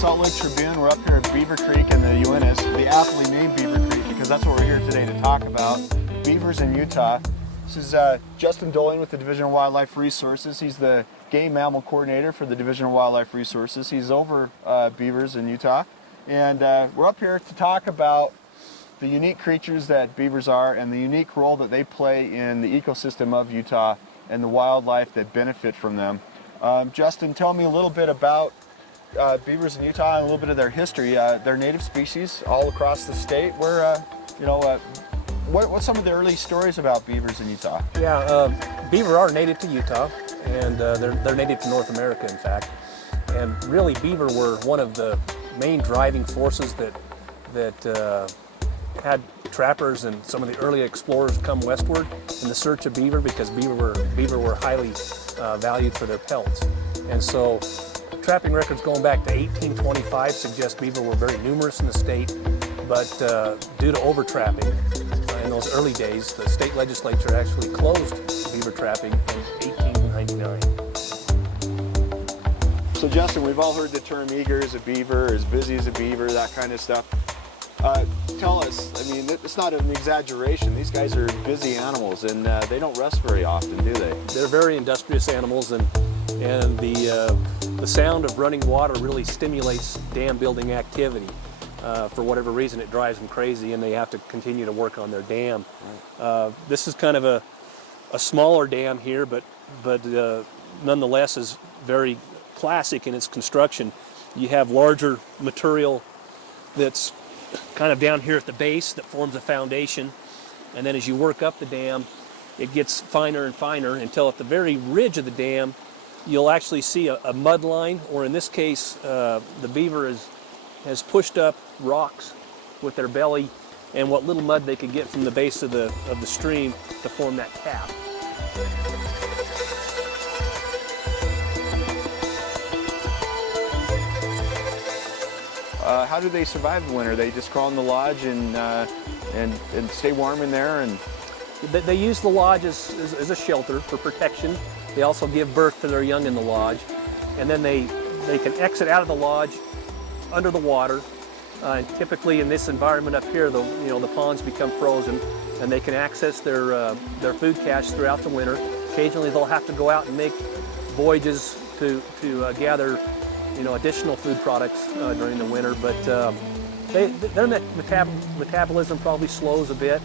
Salt Lake Tribune. We're up here at Beaver Creek in the Uintas, the aptly named Beaver Creek, because that's what we're here today to talk about, beavers in Utah. This is Justin Doling with the Division of Wildlife Resources. He's the game mammal coordinator for the Division of Wildlife Resources. He's over beavers in Utah. And we're up here to talk about the unique creatures that beavers are and the unique role that they play in the ecosystem of Utah and the wildlife that benefit from them. Justin, tell me a little bit about beavers in Utah and a little bit of their history. They're native species all across the state. What's some of the early stories about beavers in Utah? Yeah, beaver are native to Utah, and they're native to North America, in fact. And really, beaver were one of the main driving forces that had trappers and some of the early explorers come westward in the search of beaver, because beaver were highly valued for their pelts. And so trapping records going back to 1825 suggest beaver were very numerous in the state, but due to over-trapping in those early days, the state legislature actually closed beaver trapping in 1899. So Justin, we've all heard the term eager as a beaver, as busy as a beaver, that kind of stuff. Tell us, I mean, it's not an exaggeration. These guys are busy animals, and they don't rest very often, do they? They're very industrious animals, and the sound of running water really stimulates dam building activity. For whatever reason, it drives them crazy, and they have to continue to work on their dam. This is kind of a smaller dam here, but nonetheless is very classic in its construction. You have larger material that's kind of down here at the base that forms a foundation, and then as you work up the dam, it gets finer and finer until at the very ridge of the dam, you'll actually see a mud line, or in this case, the beaver has pushed up rocks with their belly and what little mud they could get from the base of the stream to form that cap. How do they survive the winter? They just crawl in the lodge and stay warm in there? And They use the lodge as a shelter for protection. They also give birth to their young in the lodge, and then they can exit out of the lodge under the water. And typically in this environment up here, the ponds become frozen, and they can access their food cache throughout the winter. Occasionally they'll have to go out and make voyages to gather additional food products during the winter, but their metabolism probably slows a bit,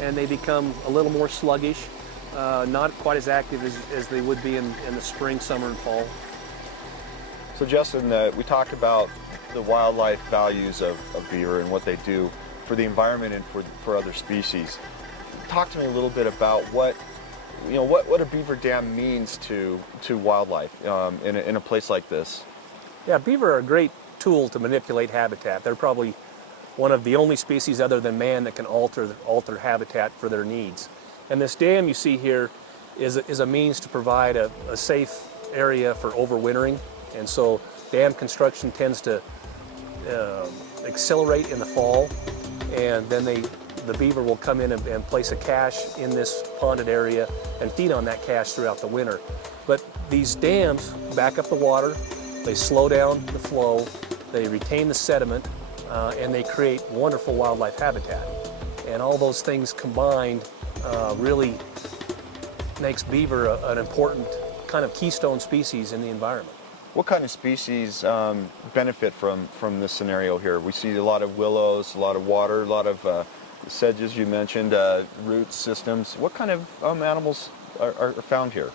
and they become a little more sluggish, not quite as active as they would be in the spring, summer, and fall. so Justin, we talked about the wildlife values of beaver and what they do for the environment and for other species. Talk to me a little bit about what a beaver dam means to wildlife in a place like this. Yeah, beaver are a great tool to manipulate habitat. They're probably one of the only species other than man that can alter habitat for their needs. And this dam you see here is a means to provide a safe area for overwintering. And so dam construction tends to accelerate in the fall, and then the beaver will come in and place a cache in this ponded area and feed on that cache throughout the winter. But these dams back up the water, they slow down the flow, they retain the sediment, and they create wonderful wildlife habitat. And all those things combined really makes beaver an important kind of keystone species in the environment. What kind of species benefit from this scenario here? We see a lot of willows, a lot of water, a lot of sedges you mentioned, root systems. What kind of animals are found here?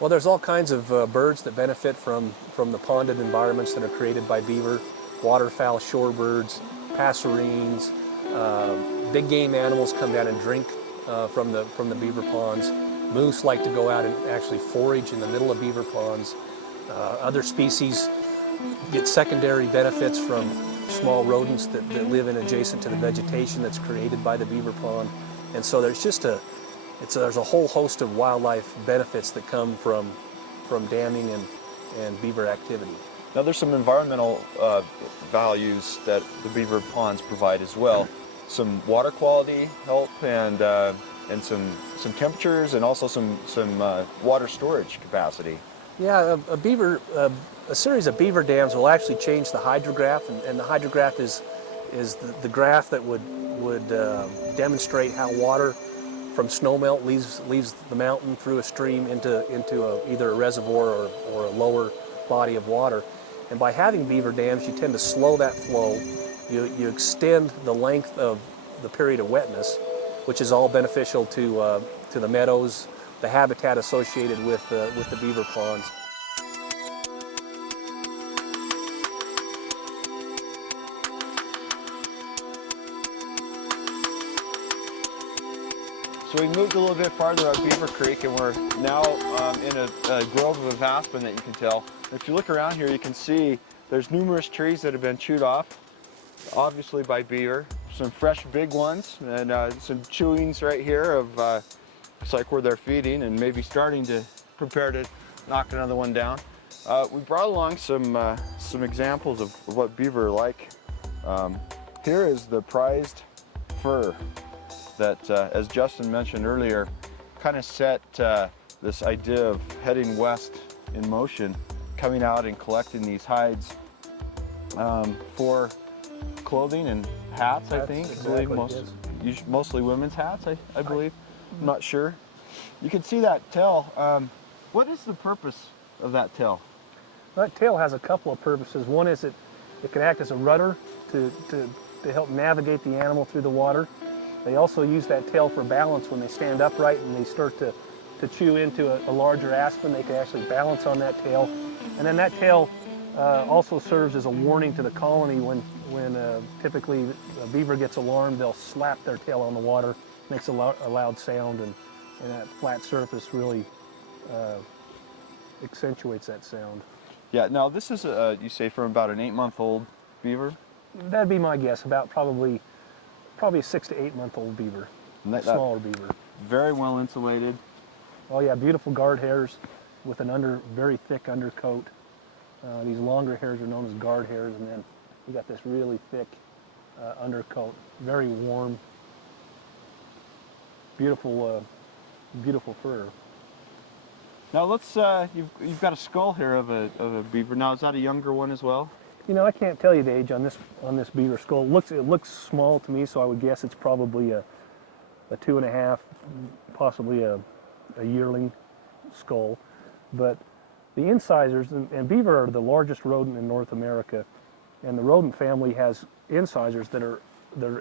Well, there's all kinds of birds that benefit from the ponded environments that are created by beaver. Waterfowl, shorebirds, passerines, big game animals come down and drink from the beaver ponds. Moose like to go out and actually forage in the middle of beaver ponds. Other species get secondary benefits from small rodents that live in adjacent to the vegetation that's created by the beaver pond. And so there's just there's a whole host of wildlife benefits that come from damming and beaver activity. Now there's some environmental values that the beaver ponds provide as well. Some water quality help and some temperatures and also some water storage capacity. Yeah, a series of beaver dams will actually change the hydrograph, and the hydrograph is the graph that would demonstrate how water from snowmelt leaves the mountain through a stream into either a reservoir or a lower body of water. And by having beaver dams, you tend to slow that flow. You extend the length of the period of wetness, which is all beneficial to the meadows, the habitat associated with the beaver ponds. So we moved a little bit farther up Beaver Creek, and we're now in a grove of aspen that you can tell. If you look around here, you can see there's numerous trees that have been chewed off, obviously by beaver. Some fresh big ones, and some chewings right here of looks like where they're feeding and maybe starting to prepare to knock another one down. We brought along some examples of what beaver are like. Here is the prized fur that, as Justin mentioned earlier, kind of set this idea of heading west in motion, coming out and collecting these hides for clothing and hats, I think. Exactly, I believe mostly women's hats, I believe. I'm not sure. You can see that tail. What is the purpose of that tail? That tail has a couple of purposes. One is it can act as a rudder to help navigate the animal through the water. They also use that tail for balance when they stand upright and they start to chew into a larger aspen. They can actually balance on that tail. And then that tail also serves as a warning to the colony when typically a beaver gets alarmed, they'll slap their tail on the water, makes a loud sound, and that flat surface really accentuates that sound. Yeah, now this is, you say, from about an 8-month-old beaver? That'd be my guess, about probably a 6 to 8 month old beaver, smaller beaver. Very well insulated. Oh yeah, beautiful guard hairs with an very thick undercoat. These longer hairs are known as guard hairs, and then we got this really thick undercoat, very warm, beautiful fur. Now let's, you've got a skull here of a beaver. Now is that a younger one as well? You know, I can't tell you the age on this beaver skull. It looks small to me, so I would guess it's probably a 2.5, possibly a yearling skull. But the incisors, and beaver are the largest rodent in North America, and the rodent family has incisors that are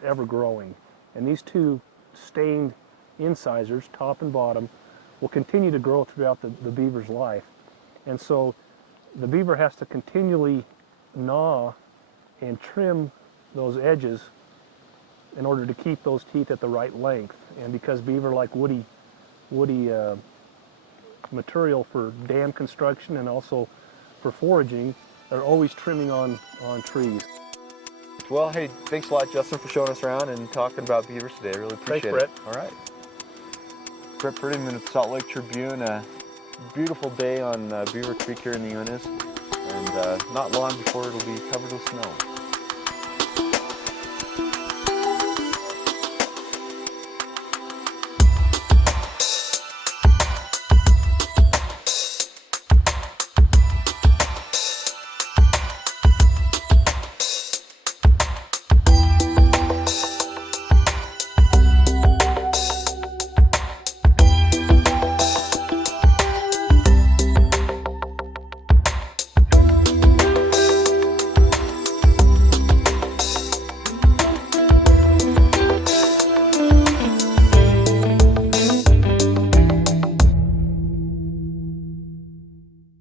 ever growing. And these two stained incisors, top and bottom, will continue to grow throughout the beaver's life. And so the beaver has to continually gnaw and trim those edges in order to keep those teeth at the right length. And because beaver like woody material for dam construction and also for foraging, they're always trimming on trees. Well, hey, thanks a lot, Justin, for showing us around and talking about beavers today. I really appreciate it. Thanks, All Brett. right. Brett Prettyman with Salt Lake Tribune. A beautiful day on Beaver Creek here in the Uintas, and not long before it'll be covered with snow.